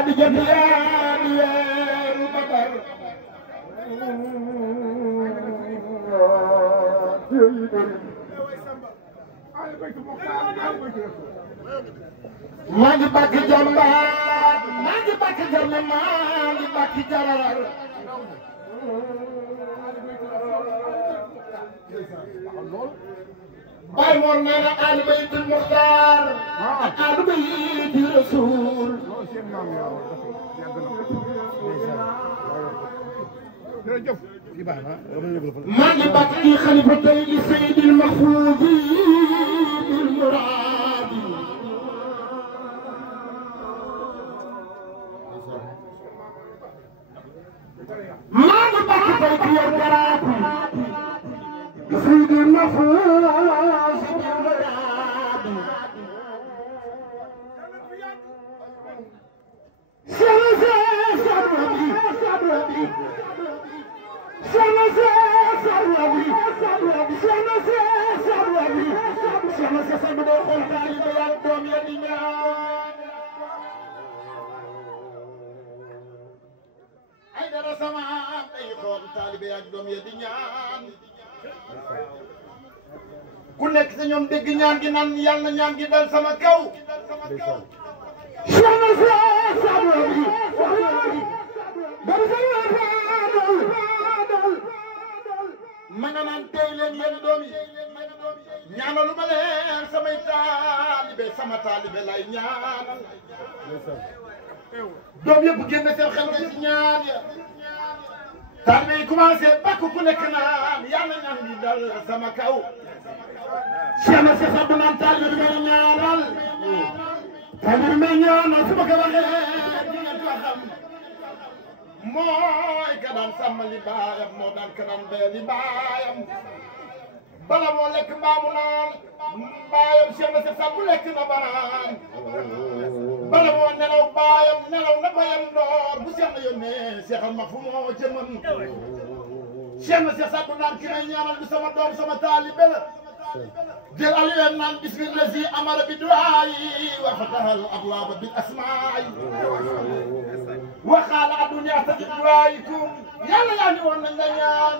خديجة يا البدر ما نجي باكي جنبات ما نجي باكي جنب ما نجي باكي جرر باي مورنا آل بيت المختار آل بيت الرسول ما نجي باكي خليفتي سيد المحفوظ بالمراد ما نجي باكي بيتي الكراتي سيد المحفوظ بالمراد ku nekk sa ñoom dégg ñaan gi naan yàlla ñaan gi dal sama kaw ma nga naan tey leen yéen doom yi ñaanalu ma leen samay taalibe sama taalibe lay ñaanal doom yëpp génn seen xel nga ci ñaan ya taalibe yi commencé bakk ku nekk naan yàlla ñaan gi dal sama kaw Cheikh na Cheikh Abdou naan taalibe bi may ñaanal taalibe bi may ñaanal su ma ko waxee di ngeen ko xam mooy ka daan sàmm li baayam moo daan ka daan bee li baayam bala moo lekk mbaamu naan baayam Cheikh na Cheikh bu lekk na banaan bala moo nelaw baayam nelaw na bayam ndoor bu Cheikh na yónnee Cheikh al Mahfou moo ca mën Cheikh na Cheikh bu naan ki may ñaanal bi sama doom sama taalibe la jël aliyem naan bismillahi amara bi duaayi wa fatahal abwaaba bil asmaay waxaala adduna astajib duaayikum yàlla yaa ni woon nañ la ñaan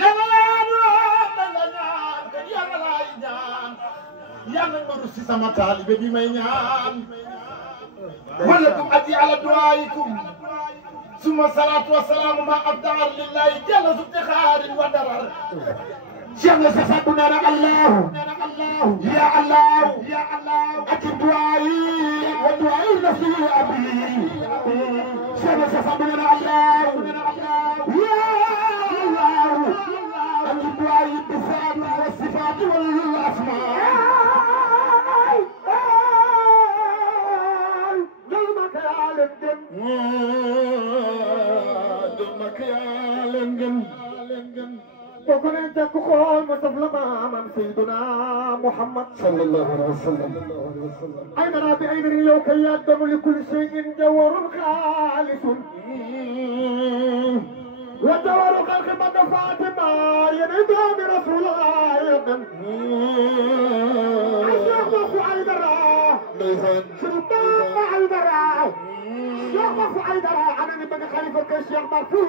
yàlla yaa ni woon nañ la ñaan kon yàlla laay ñaan yàlla ma rus si sama taalibe bi may ñaan walakum aji ala duaayikum summa salaatu wa salaamu ma abdar lillahi jalla zuftixaarin wa darar Cheikh na Cheikh Abdou nee na Allah ya Allah aji duaayi wa duaayi nafsi abi Cheikh na Cheikh Abdou nee na Allah ya Allah aji duaayi bisaat wa sifaat wal asmaa dolmaka yaa leen gën dolmaka yaa leen gën kooku ne jàkk xool ma saf la maamam Seydina Muhammad sallallahu alayhi wa sallam ay dara bi ay dara yow kay yaddamu li kulli shay'in jawarun xaalisun wa jawaru xalqi man Fatima yéen doomi Rasulullah yéen ay Cheikh Mahfou Aïdara ndeysaan sunu maam Aïdara Cheikh Mahfou Aïdara ana ni bëgg xalifa ke Cheikh Mahfou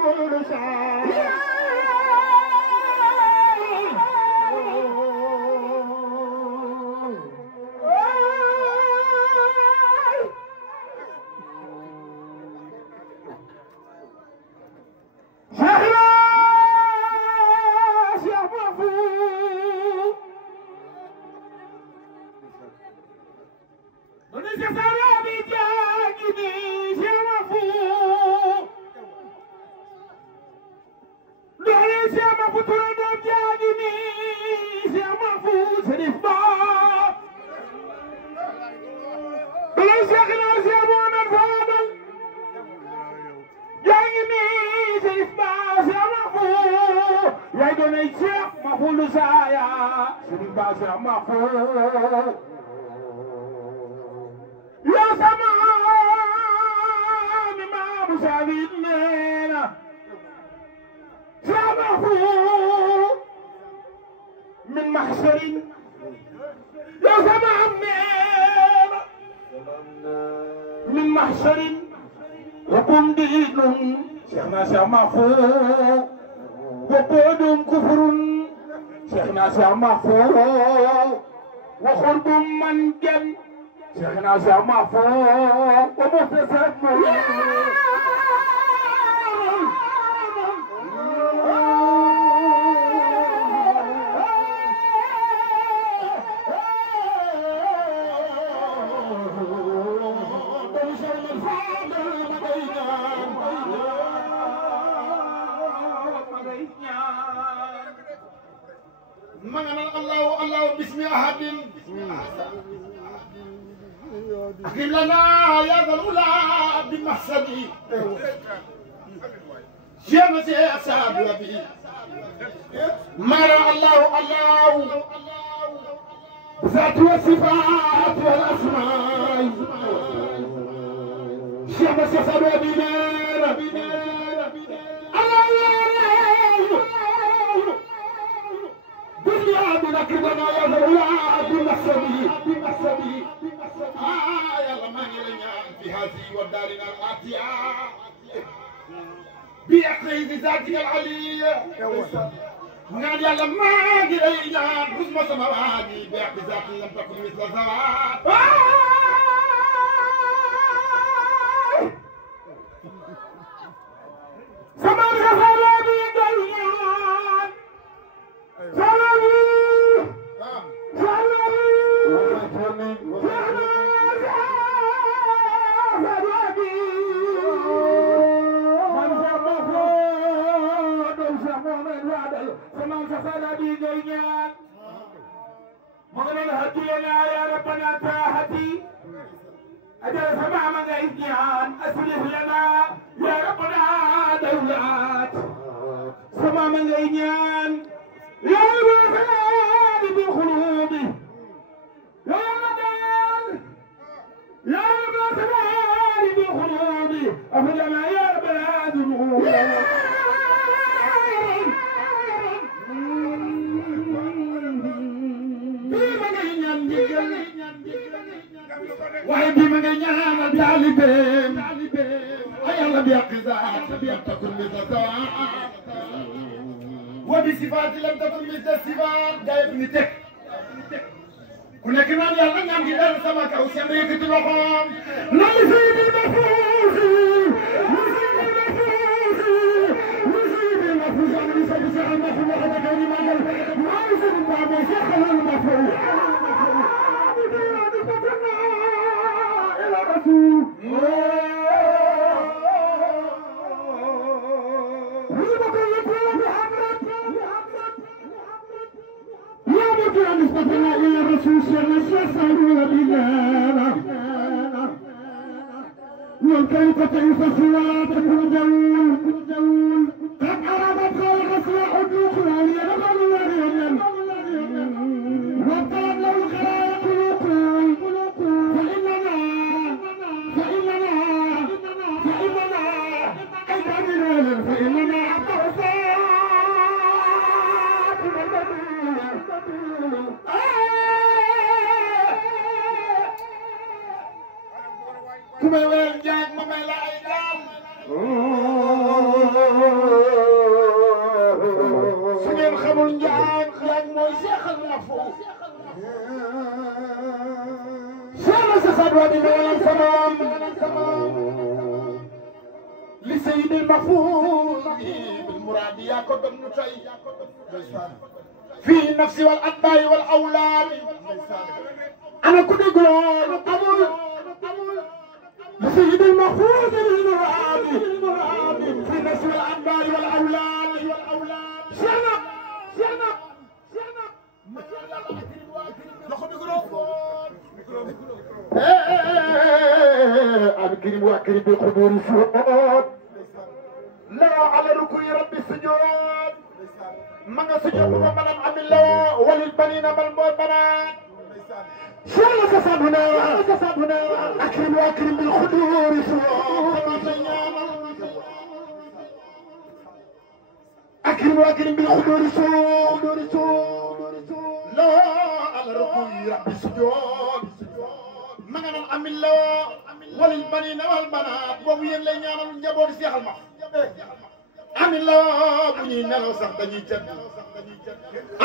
من محشر وقم دين شيخنا شيخ محفوظ وقود كفر شيخنا شيخ محفوظ وخرب من جن شيخنا شيخ محفوظ ومحتسب الله باسم أحد أكرم لنا يا ذا الأولى بمحسدي يا مسيح أسعد ربي مرى الله ذات والصفات والأسماء يا مسيح أسعد ربي كذا يا زولا بمحسبي يا لما يلنا في هذه ودارنا الآتية بأخذ ذاتك العلي نادي يا لما يلنا رسم سماواتي بأخذ ذات لم تكن مثل ذات سمان غفلاني ديان سلامي يا ربنا تاهتي أجل سمع من غيثيان أسلح لنا يا ربنا دولات سمع من غيثيان يا ربنا بالقلوب يا ربنا بالقلوب أفضلنا يا ربنا ذنوب وهي بما جانا طالبين أي الله بيقظات لم تكن مثل وبصفات لم تكن مثل الصفات جايب نتك كنا كمان يلا نعم جدار سماك أو سميك تلوحهم نصيب المفوز أنا نسأل سعى المفوز هذا كوني ما قال ما يصير بابا سخل المفوز نسبتنا إلى الرسول صلى الله عليه وسلم وكيف تعيش صراطك الجول قد أرادت خلق صلاح الدخول يغفر وريم وطلب له الخلائق الوقوع فإننا kuma weer jaag ma may la ay daal su ngeen xamul njaag mooy seexal ma foofu seexal sa sadwa di walan samam li sayyidil mahfuz bil muradi yaa ko doon nu tey fi nafsi wal atba'i wal awlaad ana ku dégg loolu amul سيد المفروض للمراد في نسل الأنبار والأولاد شنب أكرم وأكرم بقدور الفؤاد لا على ركوع رب السجود من سجود ومن عمل له وللبنين والبنات شرك صبنا أكرم وأكرم بالخدور أكرم وأكرم بالخدور لا على ركوع رب السجود من عمل له وللبنين والبنات boobu yéen lay ñaanal njabooti seexal ma amin la bu ñuy nelaw sax dañuy tedd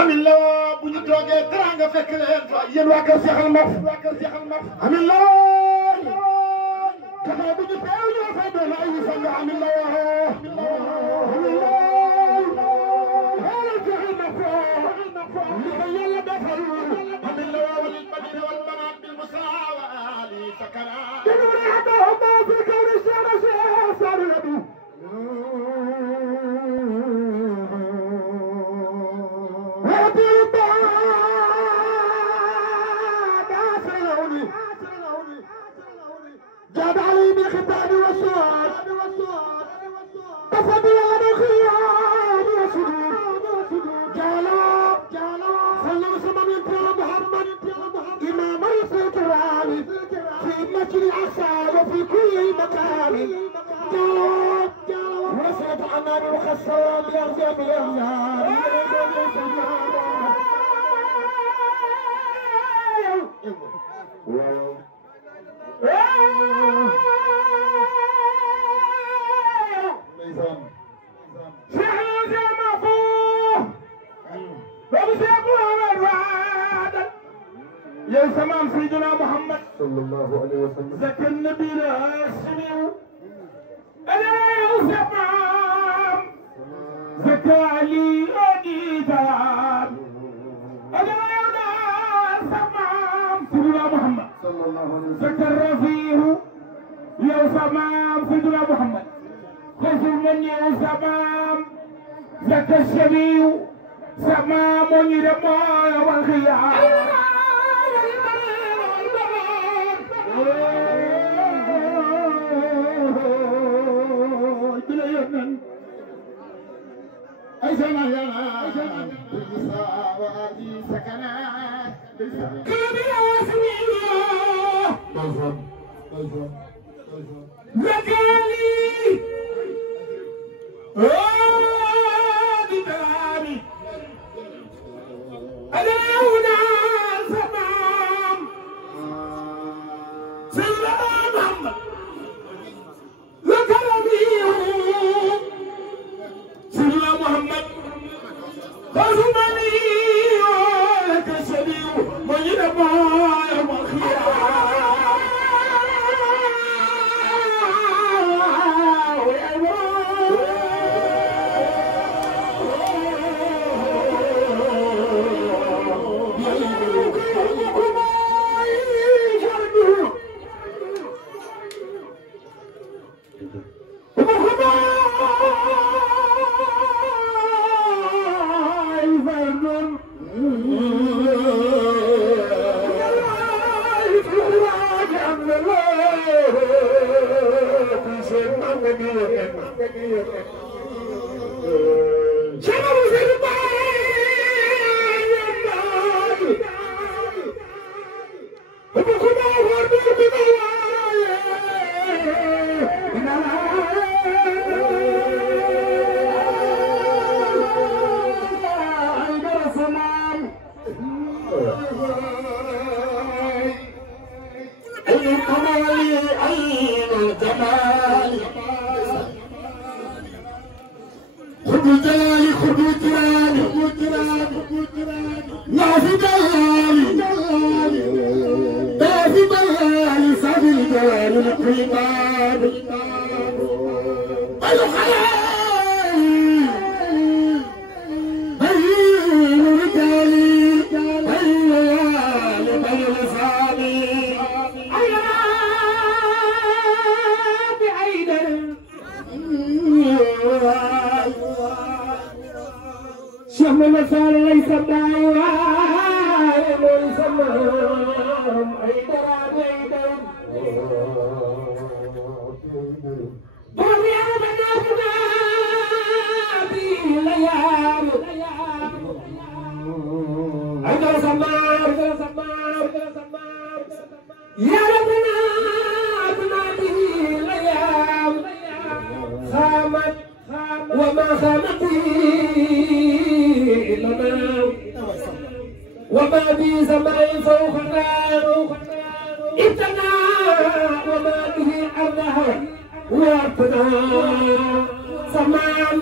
amin la bu ñu toogee teranga fekk leen fa yéen waa kër seexal ma amin la kafa bu ñu teew ñoo fay doon ay sang amin la amin la يلا دخل من لواء البدن والبنات بالمساواة سكنات دنور يحبهم في كون الشمس صار النبي وفي البعاد سيعوني جاد علي بالخطاب والصوت تفضل على الخيام والسجود إمام الكرام في مجد العصا وفي كل مكان وصلت عنان الخصام يغزى بالأغزار يا سمام سيدنا محمد صلى الله عليه وسلم زكى النبي الهاشمي أنا يا سمام زكى علي أدي جلال أنا يا سمام سيدنا محمد صلى الله عليه وسلم زكى الرفيع يا سمام سيدنا محمد خذ من يا سمام زكى الشبيب سمام ونيرما والخيار أجمع يا بالمساواة سكنات كلام يا سميع زكاني بداري أنا هنا سمام سيدنا محمد زكاني سيدنا محمد خذني ولك سبيل من ينبع يوم ابتنى وما به أرضها وابتنى سمام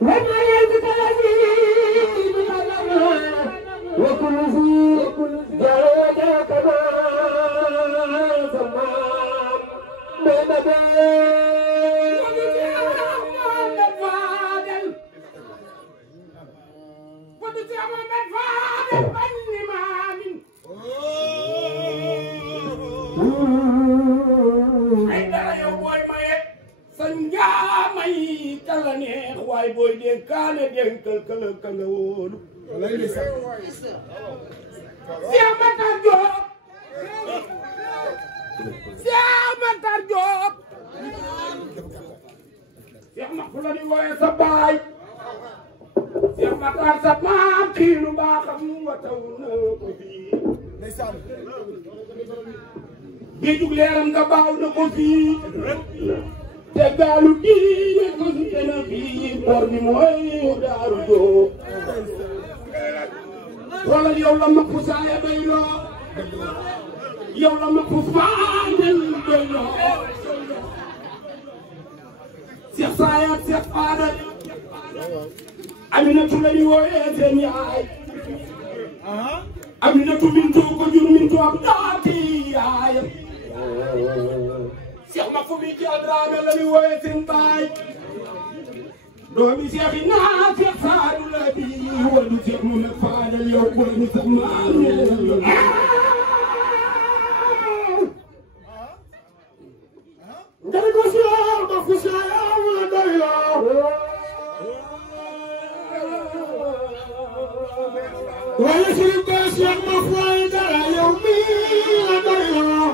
وما يلبك الذي بغلما وكل ذي جاء كما سمام بين sanjamay kala neex waay booy dénkaane dénkal kala wóolu Cheikh Matar Diop Cheikh ma fu la di wooye sa baay Cheikh Matar sa maam xiinu baaxam wa taw na ko fii géejug leeram nga baaw na ko fii te gaalu diine ko su tena fii bor bi mooy Daaru Jóob wala yow la ma fu saaya bay loo yow la ma fu faanel bay loo Cheikh Saaya Cheikh Fadal Aminatu la ñu wooyee seen yaay Aminatu Bintu ko jur Bintu ak daati yaayam Cheikh ma fu mi ci Adraame la ñu wooyee seen baay doomi Cheikh yi naa Cheikh Saadu la bi wala Cheikh mu ne Fadal yow boy ñu sa maam ngari ko Cheikh ma fu Cheikh la doy waaye suñu bés Cheikh ma fooy dara yow mii la doyoo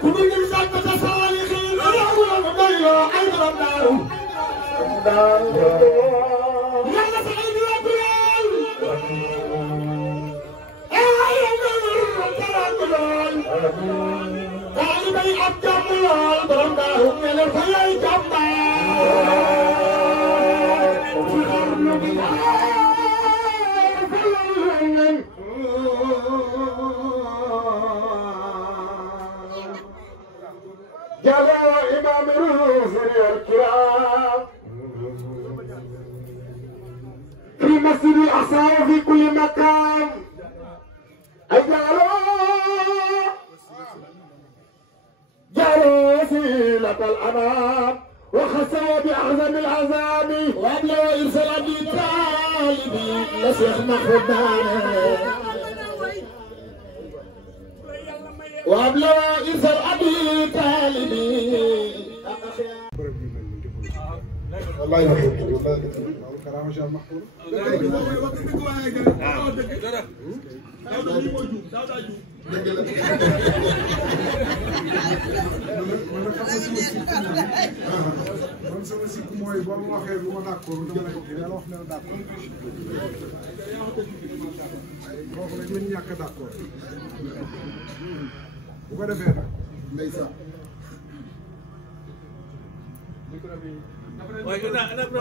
ku mu ngi sàkk sa saali xii la yow la doyoo ay borom daaru yàlla sa ay diwaan bu lool ay dara bu lool taali bay ab jàmm lool borom daaru mel fa lay جلال إمام الرسل الكرام في مسجد الأقصى في كل مكان جعلوا وسيلة الأنام وخسوا بأعظم العذاب وأبلغوا إرسال أبي طالب لشيخ مخدان وأبلغوا إرسال أبي طالب والله يحفظك والله كرامة شاء محفوظ man sama sikk mooy boo ma waxee lu ma d'accord dama lay yàlla wax na la d'accord foofu rek lañ ñàkk d'accord bu ko defee nag ndeysaan waaye ana bu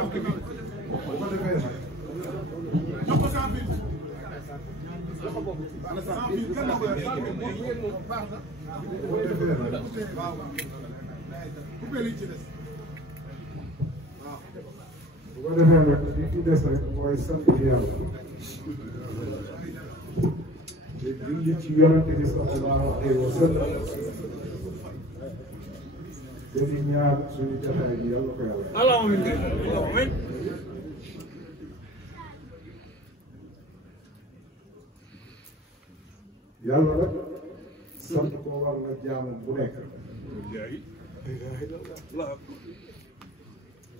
ko defee nag bu ko defee nag li ci des rek mooy sant yàlla te julli ci yonente bi sallallahu alayhi wa sallam dañuy ñaan suñu jotaay bi yàlla ko yàlla yàlla nag sant ko war na jaamam bu nekk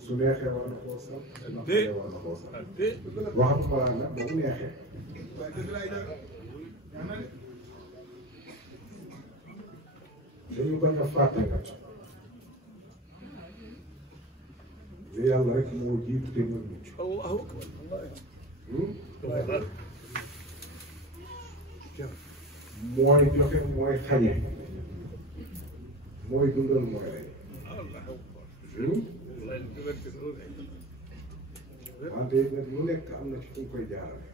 su neexee war na koo sant naqaree war na koo sant waxam balaa nag ba mu neexee dañu bañ a fàtte nag li yàlla rek moo jiitu te mën mucc mooy joxe mooy xañe mooy dundal mooy rey wante nag lu nekk am na ci fu ñu koy jaarale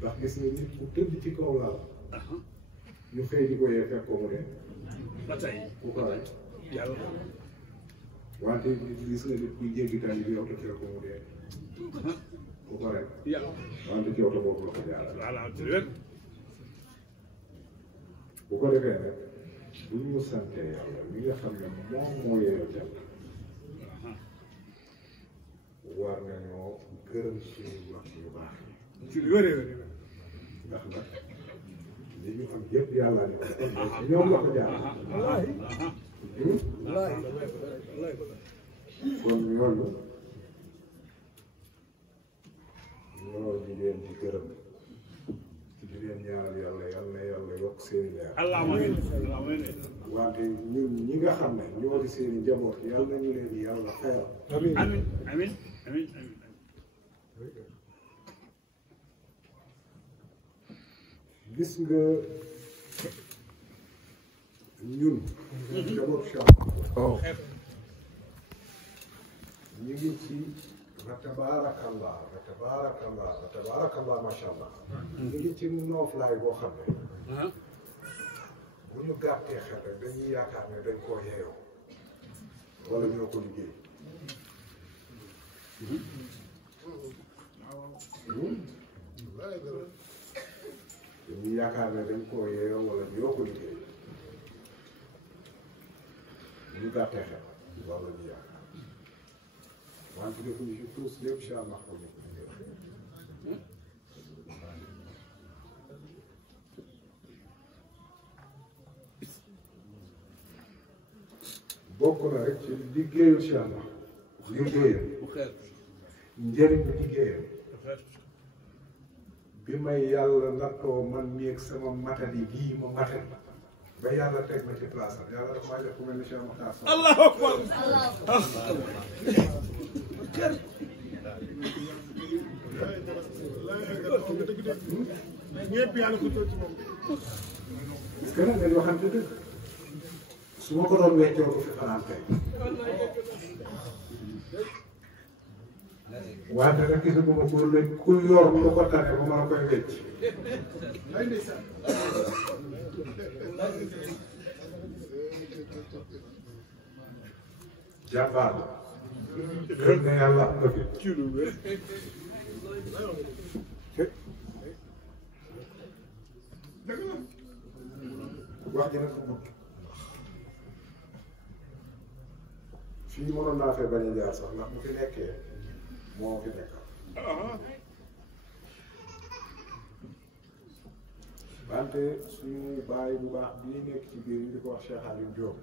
ndax gis nga nit ku tëdd ci kaw lal ñu xëy di ko yee fekk ko mu dee ba tey ku ko rey yàlla wante gis nga nit kuy jéggi tali bi yow te fekk ko mu dee ku ko rey yàlla wante ci oto boobu la ko jaarale voilà ci wér bu ko defee nag bu ñu sante yàlla mi nga xam ne moom moo yeeyo jant war nañoo gërëm suñu wax yu baax ci wér wér ndax nag li ñu am yëpp yàlla ne ko ñoom la ko jaar kon ñooñu ñoo di leen di gërëm di leen ñaanal yàlla yàlla na yàlla yokk seeni leer wante ñun ñi nga xam ne ñoo di seeni njaboot yàlla nañu leen di yàlla xayal amiin amiin amiin amiin gis nga ñun njaboot Cheikh ñu ngi ci wa tabaarakallah wa tabaarakallah wa tabaarakallah macha allah ñu ngi ci nooflaay boo xam ne bu ñu gàttee xel rek dañuy yaakaar ne dañ koo yeeyoo wala ñoo ko liggéey dañuy yaakaar ne dañ koo yeeyoo wala ñoo ko liggéey bu ñu gàttee xel loolu la ñuy yaakaar wante defuñu si tous lépp incha allah ko ñu ko liggéey bokk na rek ci liggéeyu incha allah liggéeyam njëriñ liggéeyam bi may yàlla nattoo man mii ak sama matadi gii ma matadi ba yàlla teg ma ci place am yàlla dafa maa def ku mel ni Cheikh Makhtar Sarr. allahu akbar ñëpp yàlla ko toog ci moom parce que nag dañu waxante dëgg su ma ko doon weccoo ko fi fanaan tey wante nag gisaguma ko léegi ku yor lu ko tane ba mën a koy wecc jàmbaar la gëm ne yàlla am na fi wax ji nag ko gudd fii mënoon naa fee bañ a jaar sax ndax mu fi nekkee moo fi nekkal wante suñu baay bu baax bii nekk ci biir ñu di ko wax Cheikh Aliou Diop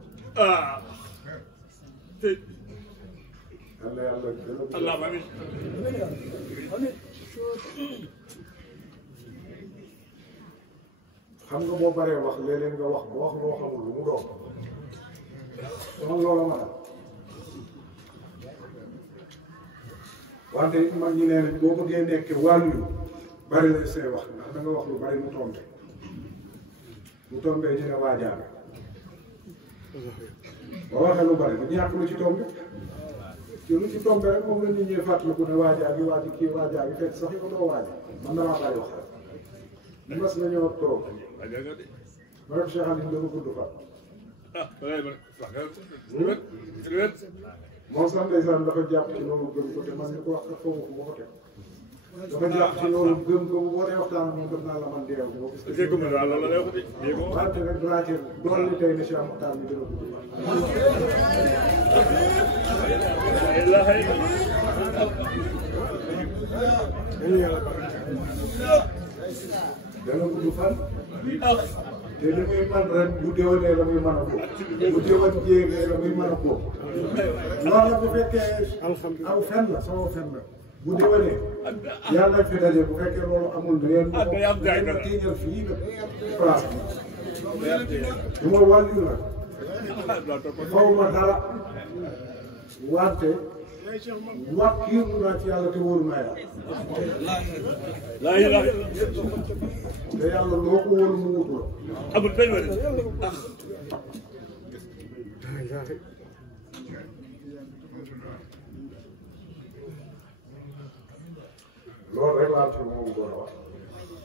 yàlla yàlla gën a allah amiin xam nga boo baree wax léeg-léeg nga wax ba wax loo xamul lu mu doon loolu la ma wante it mag ñi nee nañ boo bëggee nekk wàllu yu bari la say wax ndax da nga wax lu bari mu tombe ñu ne waajaan ba waxee lu bari du ñàkk lu ci tombe ci lu ci tombe rek moom la nit ñi fàttaliku ne waajaa gi waa ji kii waajaa gi fekk sax yow doo waaja man damaa bàyyi wax rek mas nañoo toog ma rek Cheikh Aliou dama gudd fan moom sax ndeysaan dafa jàpp ci loolu gëm ko te man ni ko wax kat foofu moo ko teg dafa jàpp ci loolu gëm ko bu boo dee waxtaan moom def naa la man deew bi gis wante rek dinaa ci dool li tey ne Cheikh Makhtar mi dina gudd dana gudd fan te li muy man ren bu déwénee la muy mën a bokk bu déwén jéegee la muy mën a bokk loolu bu fekkee aw fen la sama fen la bu déwénee yàlla nañ fi daje bu fekkee loolu amul du ngeen ma tiiñal fii la place bi du ma wàllu la faw ma dara wante wàkkiirlu naa ci yàlla te wóoru naa yàlla te yàlla loo ko wóolu mu wutu la amul benn wér loolu rek laa ci moom góor a wax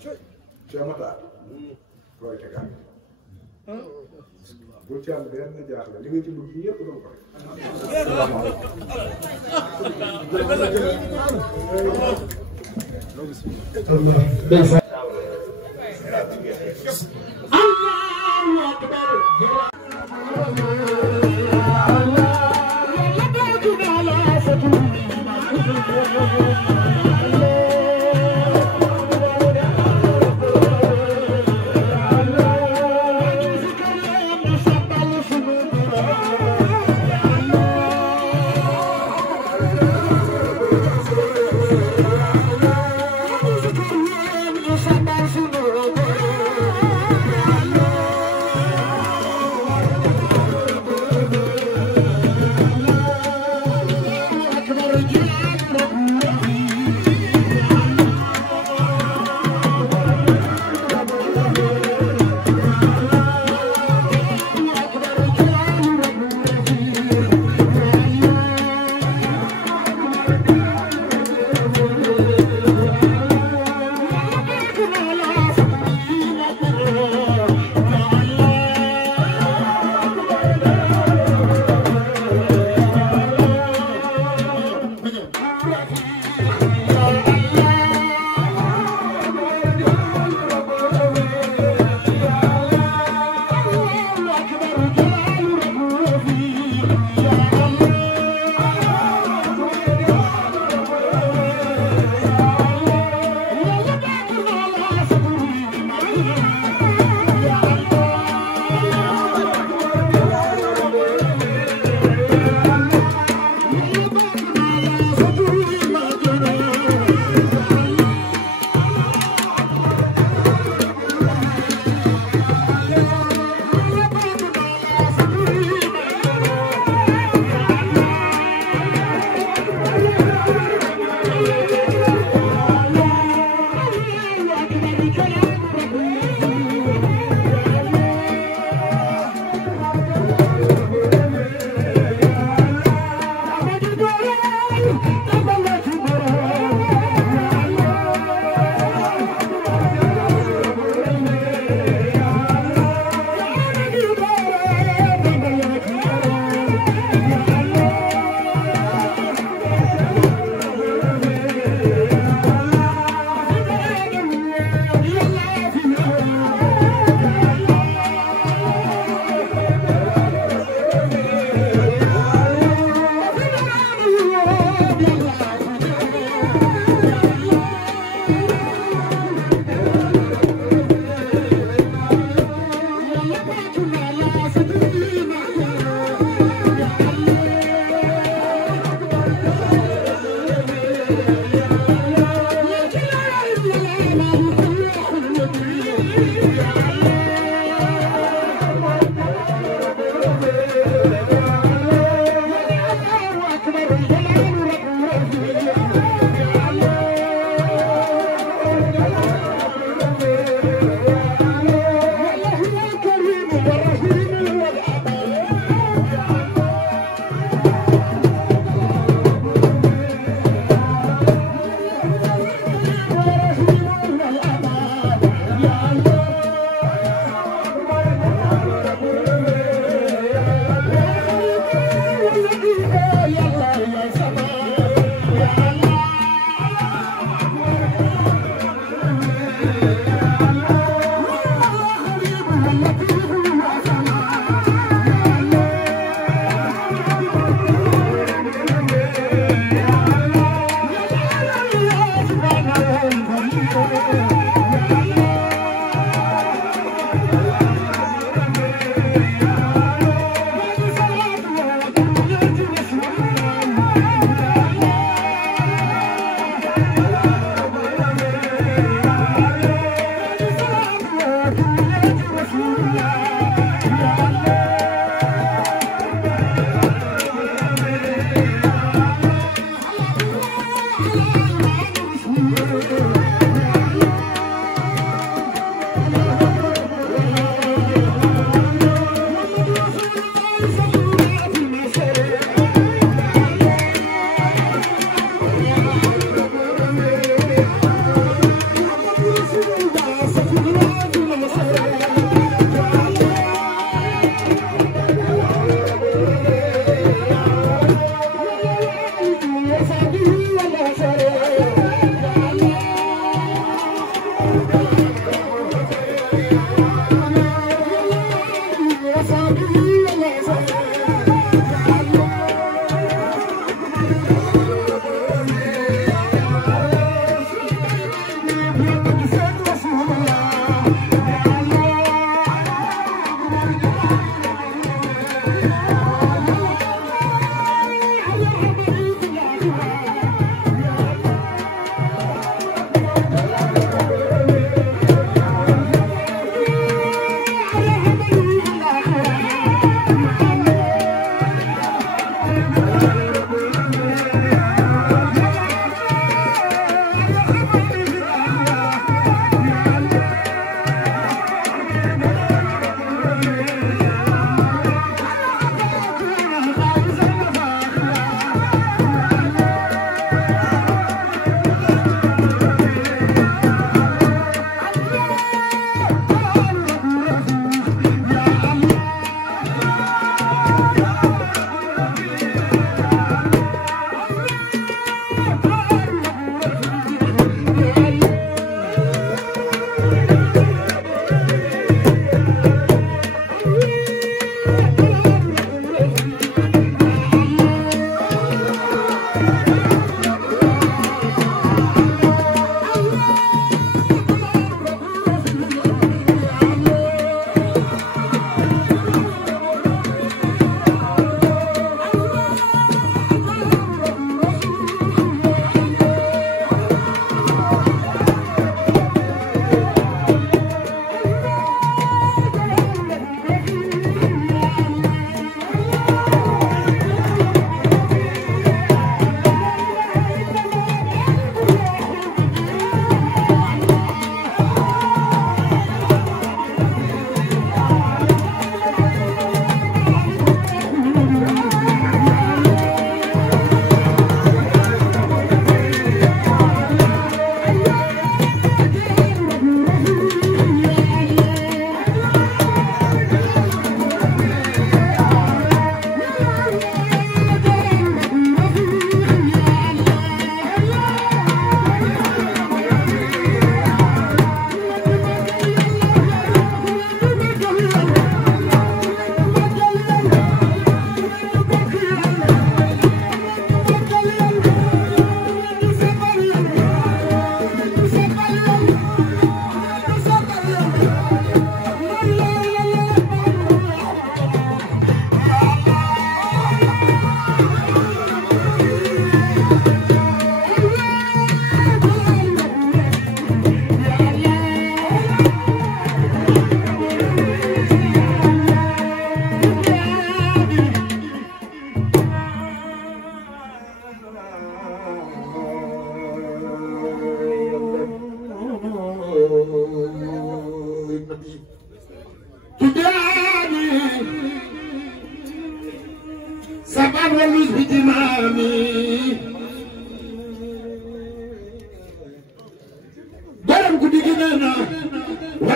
Cheikh Matar koy tegaat bul ci am benn jaaxle li nga ci bëgg yëpp doon ko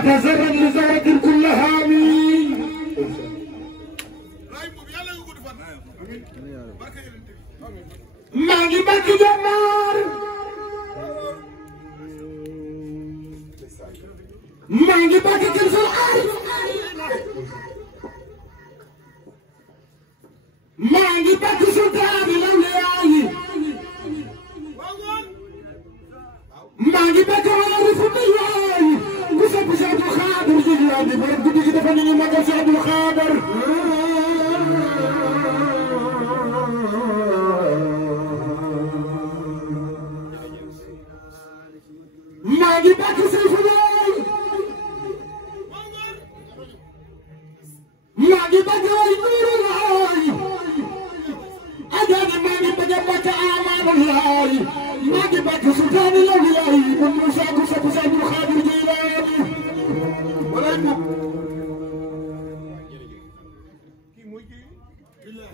تزرد لزوجة كل هامي ما جبت جمار ما جبت كل الأرض ما جبت سلطان الأولياء ما جبت عارف الديوان وسب سعد الخادر جيلاني برد بيجي دفنني ما قال سعد الخادر ما جبت سيف الله ما جبت نور الله أجل ما جبت آمان الله ما جبت سلطان الأولياء والموسى وسب سعد الخادر جيلاني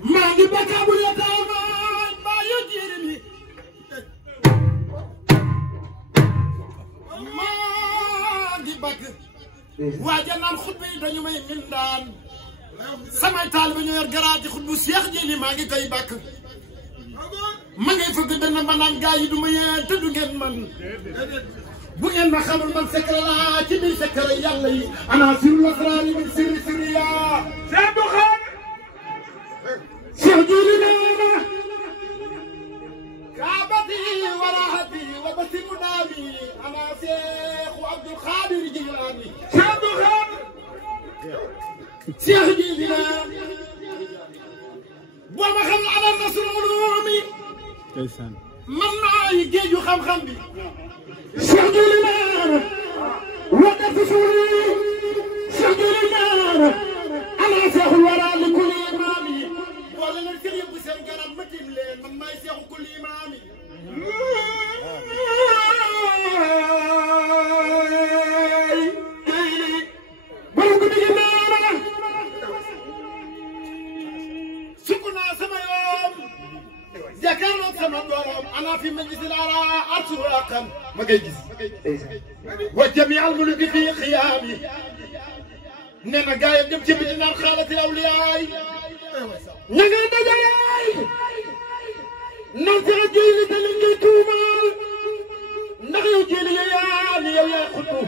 ما جبت أبو اليتامى ما يجري ما جبت واجنان خطبه dañu may mindaan samay taalibe ñu yor garaati xutbu Cheikh Jili maa ngi koy bakk ma ngay fëgg dana ma naan gaa yi du ma yee te du ngeen man bu ngeen ma xamul man secret laa ci biir secret yàlla yi ana sirul asraar min sirri sirriya Cheikh Abdou Khadre Cheikh Jili neena kaabati waraxati wa basi munaami ana Cheikh Abdou Khadre Jilani Cheikh Abdou Khadre Cheikh Jili boo ma xam ala nasrul ulumi man maay géeju xam-xam bi Cheikh Jili waqati suuri Cheikh Jili ana Cheikhul wara li kulli imaami boole leen seen yëpp seen garab ma tim leen man maay Cheikhu kulli imaami borom ko digi naana sukk naa sama yoom jàkkaarloog sama doom ana fi majlisil ala arsul aqam ma ngay gis wa jami al mulki fi xiyaami nee na gaayam dem ci biti naan xaalatil awliyaay ña ngay dajalaay nan Cheikh Jili te liñ ngay tuumaal ndax yow Jili yaa ni yow yaa xutbu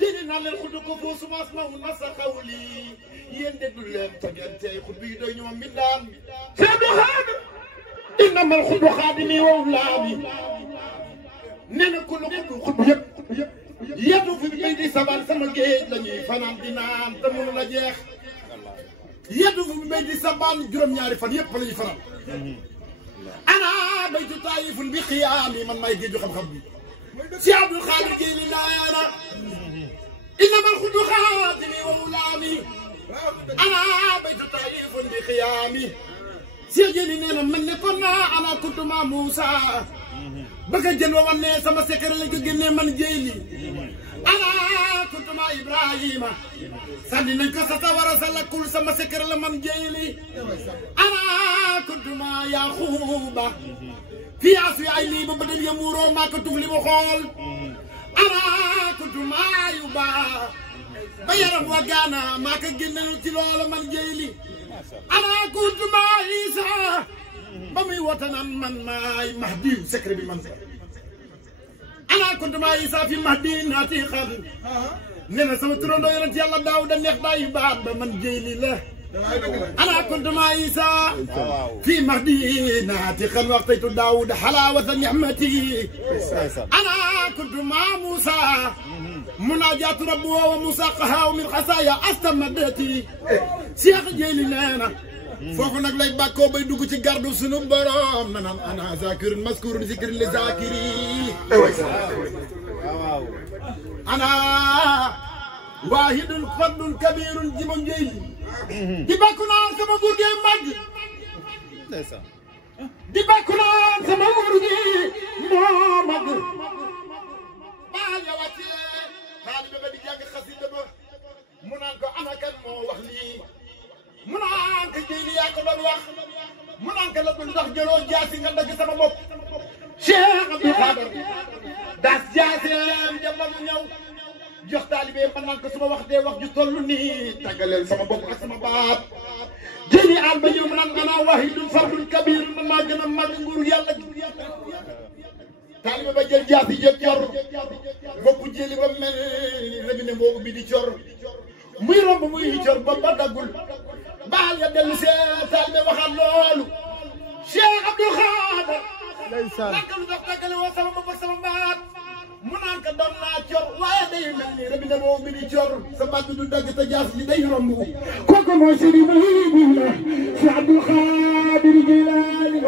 Jili naan leen xutbu ko foo sumaas maw nasa xawli yéen déglu leen te ngeen tey xutbu yi doy ñu ma mbindaan Cheikh Abdou Khadre innama al xutbu xaadimi wa ulaami nee na ku la xutbu yëpp yetu fi bi di sabal sama géej la ñuy fanaan di naan te mënu la jeex yetu fi bi di sabal juróom-ñaari fan yëpp fa la ñuy fanaan ana baytu taayifun bi xiyaami man maay géeju xam-xam bi Cheikh Abdou Khadre Jili laana innama alxudu xaatimi wa ulaami ana baytu taayifun bi xiyaami Cheikh Jili nee na man ne kon naa ana kuntuma Moussa bëgg a jël wa wan ne sama secret lañ ko génnee man Jili ana kuntuma Ibrahima sànni nañ ko sa sawara sa lakkul sama secret la man Jili ana kuntuma Yaxuuba fii aswi ay lii ba bëdal ya muuroo maa ko tuf li mu xool ana kuntuma Ayuba ba yaram wa gaana maa ko génnelu ci loolu man Jili ana kuntuma Isa ba muy wota naan man maay Mahdi secret bi man ana kuntuma Isa fi Mahdi naatiqan nee na sama turandoo yonent yàlla Daawuda neex bàyyi baat ba man Jili la ana kuntuma Isa fi Mahdi naatiqan waqtaytu Daawuda halaawata ni'mati ana kuntuma Musa munaajaatu rabbi wa Musa qahaaw min xasaaya astamadati Cheikh Jili nee na foofu nag lay bàkkoo bay dugg ci gardu sunu borom na naan ana zakirun maskurun zikrin li zakiri ana waahidun fardun kabirun jimo Jili di bàkku naan sama nguur gi màgg di bàkku naan sama nguur gi moo màgg baa ñëwaatee taalibe ba di jàng xasida ba mu naan ko ana kan moo wax lii mu naan ko Jili yaa ko doon wax mu naan ko la ko ndax jëloo jaasi nga dagg sama bopp Cheikh Abdou Khadre das jaaseem jamba mu ñëw jox taalibe man naan ko su ma wax dee wax ju toll nii tàggaleel sama bopp ak sama baat jëli àll ba ñëw ma naan ana wahidun fardun kabir man maa gën a màgg nguuru yàlla taalibe ba jël jaasi jël cor boppu jëli ba mel rëbi ne moo ubbi di cor muy romb muy cor ba ba daggul baal ya dellu see taalibe waxaat loolu Cheikh Abdou Khadre naka lu tax tàggale woo sama bopp ak sama baat mu naan ko doon naa cor waaye day mel ni rëbi ne moo ubbi di cor sa baat bi du dagg te jaas yi day romb kooku mooy Sëriñ Muhyiddin Cheikh Abdou Khadre Jilaani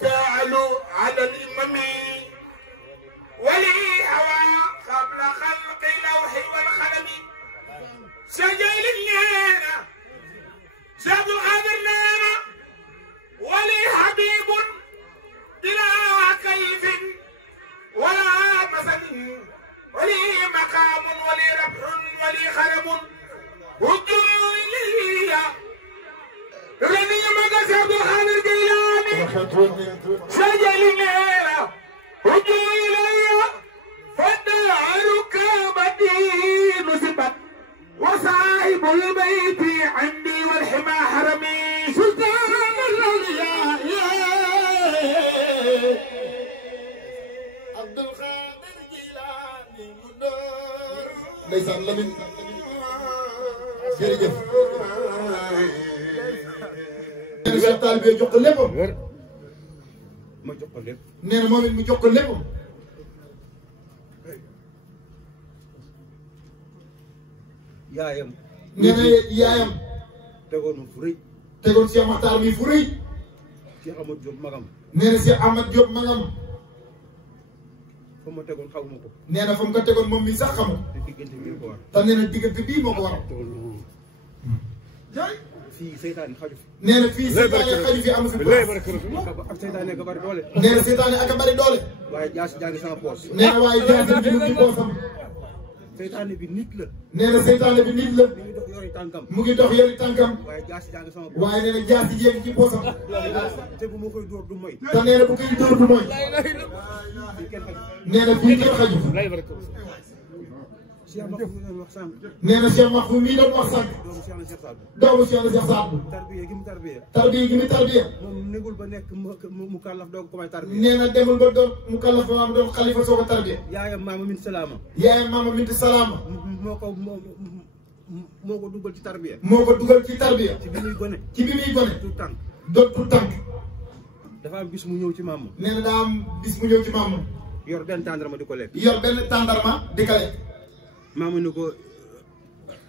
تعلو على الإمام ولي هوى قبل خلق لوح والقلم سجل النينا شاب القادر نينا ولي حبيب بلا كيف ولا مثل ولي مقام ولي ربح ولي خلم وجوه لي رمي مقاس عبد الخالق الجيلاني سجل ليلة رجوع إلي فالدار كابتي نسبت وصاحب البيت عندي والحمى حرمي سلطان الأولياء عبد الخالق الجيلاني ليس لمن جرجف Cheikh Talibé jox ko léppam ma jox ko lépp nee na moom it mu jox ko léppam yaayam nee na yaayam tegoon fu rëy tegoon Cheikh Makhtar mi fu rëy Cheikh Amadou Diop magam nee na Cheikh Amadou Diop magam fa ma tegoon xaw ma ko nee na fa mu ko tegoon moom mi sax xamul te diggante bi ko war te nee na diggante bii moo ko waral fii seytaane xaju fi nee na fii seytaane xaju fi amu fi ak seytaane ka bari doole nee na seytaane ak a bari doole waaye jaasi jàngi sama poos nee na waaye jaasi bi mu ngi poosam seytaane bi nit la nee na seytaane bi nit la mi ngi dox yori tànkam mu ngi dox yori tànkam waaye jaasi jàngi sama poos waaye nee na jaasi jéegi ci poosam te bu ma koy dóor du moy te nee na bu koy dóor du mooy fii kenn xaju nee na fii kenn xaju Cheikh Mahfouz mi doon wax sànq nee na Cheikh Mahfouz mii doon wax sànq doomu Cheikh na Cheikh Saad doomu Cheikh na Cheikh Saad tarbiya gi mu tarbiya tarbiya gi mu tarbiya moom négul ba nekk mu kàllaf doog ko may tarbiya nee na demul ba doon mu kàllaf ba am doon xalifa soo ko tarbiya yaayam maama min salaama yaayam maama Mintu Salaama moo ko dugal ci tarbiya moo ko dugal ci tarbiya ci bi muy gone ci bi muy gone tout tànk doon tout tànk dafa am bis mu ñëw ci maama nee na daa am bis mu ñëw ci maama yor benn tàndarma di ko lekk yor benn tàndarma di ko lekk maama ni ko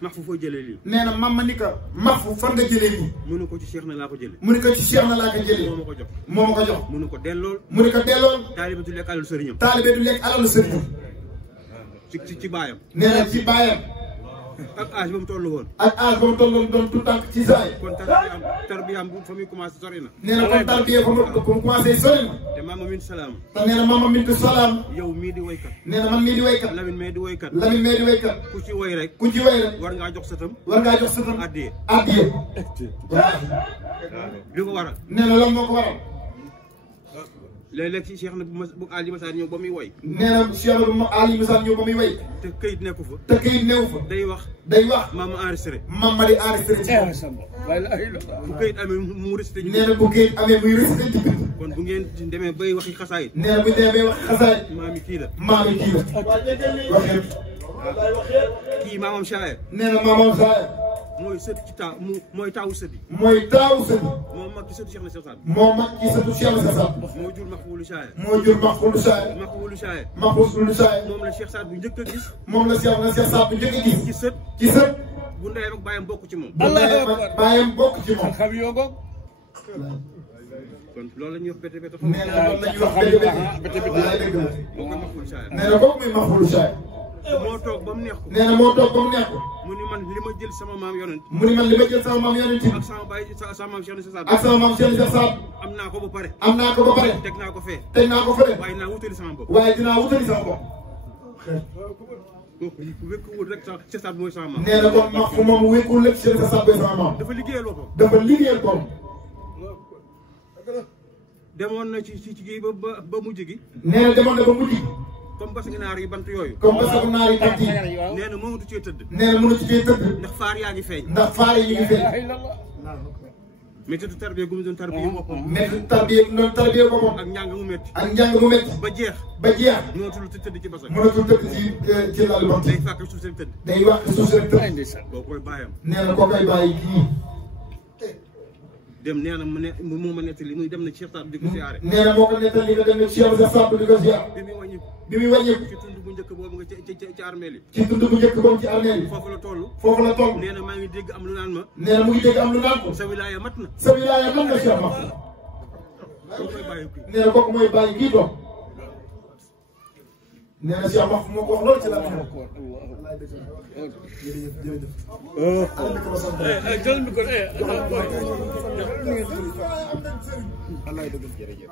Mahfouz foo jëlee lii nee na maama ni ko Mahfouz fan nga jëlee lii mu ne ko ci Cheikh na laa ko jëlee mu ne ko ci Cheikh na laa ko jëlee moo ma ko jox moo ma ko jox mu ne ko dellool mu ne ko dellool taalibe du lekk alal sëriñam taalibe du lekk alalu sëriñam ci baayam nee na ci baayam ak âge ba mu toll woon ak âge ba mu tolloon doon tout tànk ci saay kon tarbiyaam fa muy commencé sori na nee na kon tarbiya fa mu commencé sori na te maama min salaama te nee na maama Mintu Salaama yow mii di woykat nee na man mii di waykat Lamine mee di woykat Lamine mee di waykat ku ci woy rek ku ci way rek war ngaa jox satam war ngaa jox sëtam addiye addiye li ko waral nee na lan moo ko waral léeg-léeg ci Cheikh na bu Ali Masaan ñëw ba muy woy nee na Cheikh Ali Masaan ñëw ba muy way te këyit nekku fa te këyit neew fa day wax maama enregistré maama di enregistré ci bu këyit amee mu récité ñu nee na bu këyit amee muy récité ci bind kon bu ngeen demee bay waxi xasaayit nee na bu demee bay wax xasaayit maami kii la maami kii la waxee kii maamam Chaaya nee na maamam Chaaya mooy sët ci taaw mooy taawu sët yi mooy taawu sët yi moom mag ci sëtu Cheikh na Cheikh Saad moo mag ci sëtu Cheikh na Cheikh Saad moo jur Mahfouz Chaaya moo jur Mahfouz Chaaya Mahfouz Chaaya Mahfouz Chaaya moom la Cheikh Saad bu njëkk a gis moom la Cheikh na Cheikh Saad bu njëkk a gis ci sët ci sët bu ndeyam ak bàyyam bokk ci moom bu ndeyam ak bàyyam bokk ci moom xam yoo bokk kon loolu la ñuy wax bete bete nee na loolu la ñuy wax bete bete moo koy Mahfouz Chaaya nee na boobu muy Mahfouz Chaaya moo toog ba mu neex ko. nee na moo toog ba mu neex ko. mu ni man li ma jël sama maam yonent. mu ni man li ma jël sama maam yonent. ak sama baay sama maam Cheikh Saad. ak sama maam Cheikh Saad. am naa ko ba pare. am naa ko ba pare. teg naa ko fee. teg naa ko fee. waaye naa wutali sama bopp. waaye dinaa wutali sama bopp. kooku wékkuwul rek sa Cheikh Saad mooy sama maam. nee na kon max fu moom wékkul rek Cheikh Saad mooy sama maam. dafa liggéeyal boppam. dafa liggéeyal boppam. demoon na ci kii ba mujj gi. nee na demoon na ba mujj gi. comme bas naar yi bant yooyu. comme bas naar yi bant yi. nee na mënatu cee tëdd. nee na mënatu cee tëdd. ndax faar yaa ngi feeñ. ndax faar yi ñu ngi feeñ. métti tarbiya gu mu doon tarbiya boppam. métti tarbiya gu mu doon tarbiya boppam. ak njàng mu métti. ak njàng mu métti. ba jeex. ba jeex. mënatul tëdd ci basal. mënatul tëdd ci lalu bant. day fàkk suuf seen tëdd. day wax suuf seen tëdd. boo koy bàyyam. nee na koo koy bàyyi kii. dem nee na mu ma nettali muy dem na Cheikh Saad di ko siyaare. nee na moo ko nettali nga dem na Cheikh Saad di ko siyaare. bi muy wàññi. bi muy wàññeeku. ci tund bu njëkk boobu nga ci armeel yi. ci tund bu njëkk boobu ci armeel yi. foofu la toll. foofu la toll. nee na maa ngi dégg am lu naan ma. nee na mu ngi dégg am lu naan ko. sa wilaaya mat na. sa wilaaya mat na Cheikh Mahfouz. kooku mooy bàyyi kii. nee na kooku mooy bàyyi kii toog. nee na Cheikh Mahfouz moo ko wax loolu ci la jërëjëf jërëjëf.